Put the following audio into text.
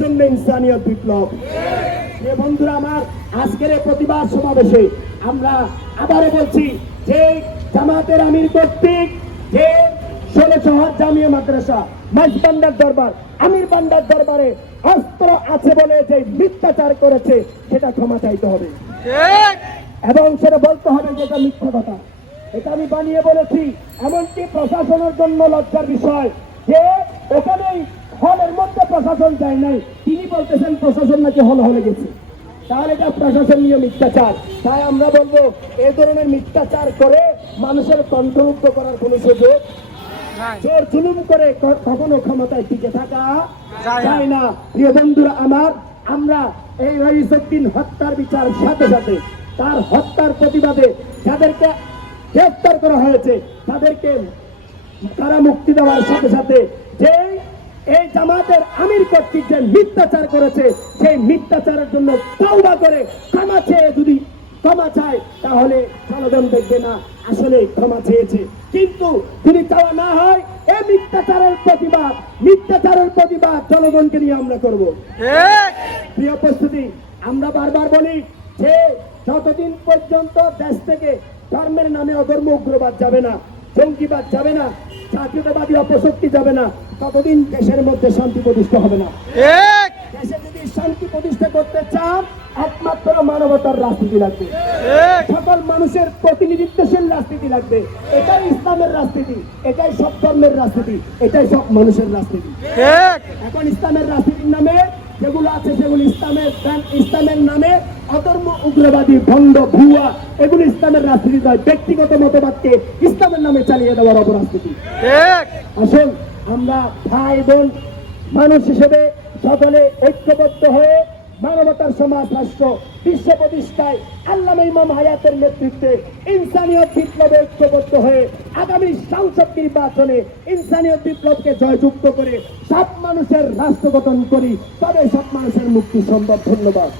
জন্য ইনসানিয়ত বিপ্লব। যে বন্ধুরা আমার আজকের প্রতিবাদ সমাবেশে আমরা আবারও বলছি যে জামাতের আমির কর্তৃক যে ষোলো শহর জামিয়া মাদ্রাসা মাইজ বান্ডার দরবার, আমির বান্ডার দরবারে অস্ত্র আছে বলে যে মিথ্যাচার করেছে, সেটা ক্ষমা চাইতে হবে। এবং সেটা বলতে হবে যে এটা মিথ্যা কথা। এটা আমি বানিয়ে বলেছি, এমনকি প্রশাসনের জন্য লজ্জার বিষয় যে ওখানেই হলের মধ্যে প্রশাসন যায় নাই। তিনি বলতেছেন প্রশাসন নাকি হল হলে গেছে। তাহলে এটা প্রশাসন নিয়ে মিথ্যাচার। তাই আমরা বলব এই ধরনের মিথ্যাচার করে মানুষের কণ্ঠরুদ্ধ করার কোনো সুযোগ জোর জুলুম করে কখনো ক্ষমতায় টিকে থাকা যায় না। প্রিয় বন্ধুরা আমার আমরা এই রইসুদ্দিন হত্যার বিচার সাথে সাথে তার হত্যার প্রতিবাদে যাদেরকে গ্রেফতার করা হয়েছে তাদেরকে তারা মুক্তি দেওয়ার সাথে সাথে যে এই জামাতের আমির কর্তৃক যে মিথ্যাচার করেছে সেই মিথ্যাচারের জন্য তওবা করে ক্ষমা চেয়ে যদি ক্ষমা চায় তাহলে জনগণ দেখবে না আসলে ক্ষমা চেয়েছে। কিন্তু যদি চাওয়া না হয় এই মিথ্যাচারের প্রতিবাদ মিথ্যাচারের প্রতিবাদ জনগণকে নিয়ে আমরা করব। প্রিয় উপস্থিতি আমরা বারবার বলি যে যতদিন পর্যন্ত দেশ থেকে ধর্মের নামে অধর্ম উগ্রবাদ যাবে না জঙ্গিবাদ যাবে না জাতীয়তাবাদী অপশক্তি যাবে না। ততদিন দেশের মধ্যে শান্তি প্রতিষ্ঠা হবে না। দেশে যদি শান্তি প্রতিষ্ঠা করতে চান একমাত্র মানবতার রাজনীতি লাগবে। সকল মানুষের প্রতিনিধিত্বশীল রাজনীতি লাগবে। এটাই ইসলামের রাজনীতি এটাই সব ধর্মের রাজনীতি এটাই সব মানুষের রাজনীতি। এখন ইসলামের রাজনীতির নামে যেগুলো আছে সেগুলো ইসলামের ইসলামের নামে অধর্ম উগ্রবাদী ভণ্ড ভুয়া এগুলো ইসলামের রাজনীতি নয় ব্যক্তিগত মতবাদকে ইসলামের নামে চালিয়ে দেওয়ার অপরাজনীতি। আসুন আমরা ভাই বোন মানুষ হিসেবে সকলে ঐক্যবদ্ধ হয়ে মানবতার সমাজ রাষ্ট্র বিশ্ব প্রতিষ্ঠায় আল্লামা ইমাম হায়াতের নেতৃত্বে ইনসানিয়ত বিপ্লবে ঐক্যবদ্ধ হয়ে আগামী সংসদ নির্বাচনে ইনসানিয়ত বিপ্লবকে জয়যুক্ত করে সব মানুষের রাষ্ট্র গঠন করি। তবে সব মানুষের মুক্তি সম্ভব। ধন্যবাদ।